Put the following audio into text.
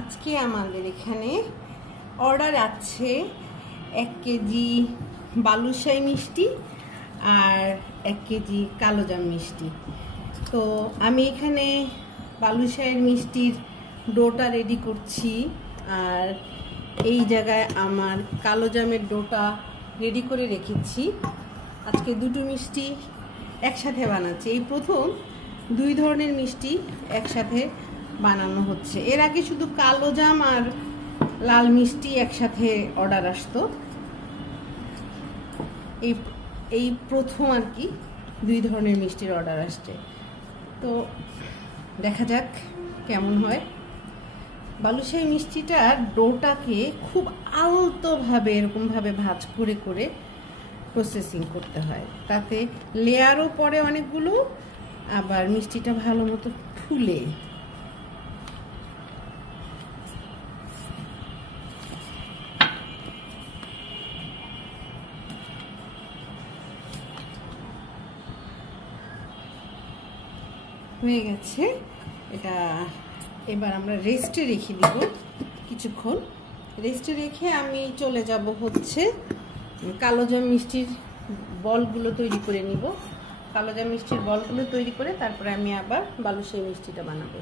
আজকে আমাদের এখানে অর্ডার আছে 1 কেজি বালুশাহী মিষ্টি আর 1 কেজি কালোজাম মিষ্টি। তো আমি এখানে বালুশাহীর মিষ্টির ডোটা রেডি করছি, আর এই জায়গায় আমার কালোজামের ডোটা রেডি করে রেখেছি। আজকে দুটো মিষ্টি একসাথে বানাচ্ছি, এই প্রথম 2 ধরনের মিষ্টি একসাথে বানানো হচ্ছে। এর আগে শুধু কালোজাম আর লাল মিষ্টি একসাথে অর্ডার আসতো, এই প্রথম আর কি 2 ধরনের মিষ্টির অর্ডার আসছে। তো দেখা যাক কেমন হয়। বালুশাহী মিষ্টিটার ডোটাকে খুব আলতোভাবে এরকমভাবে ভাঁজ করে করে প্রসেসিং করতে হয়, তাতে লেয়ারও পড়ে অনেকগুলো, আবার মিষ্টিটা ভালো মতো ফুলে। হয়ে গেছে এটা, এবার আমরা রেস্টে রেখে দিব কিছুক্ষণ। রেস্টে রেখে আমি চলে যাব হচ্ছে কালোজাম মিষ্টির বলগুলো তৈরি করে নিব। কালোজাম মিষ্টির বলগুলো তৈরি করে তারপরে আমি আবার বালুশাহী মিষ্টিটা বানাবো।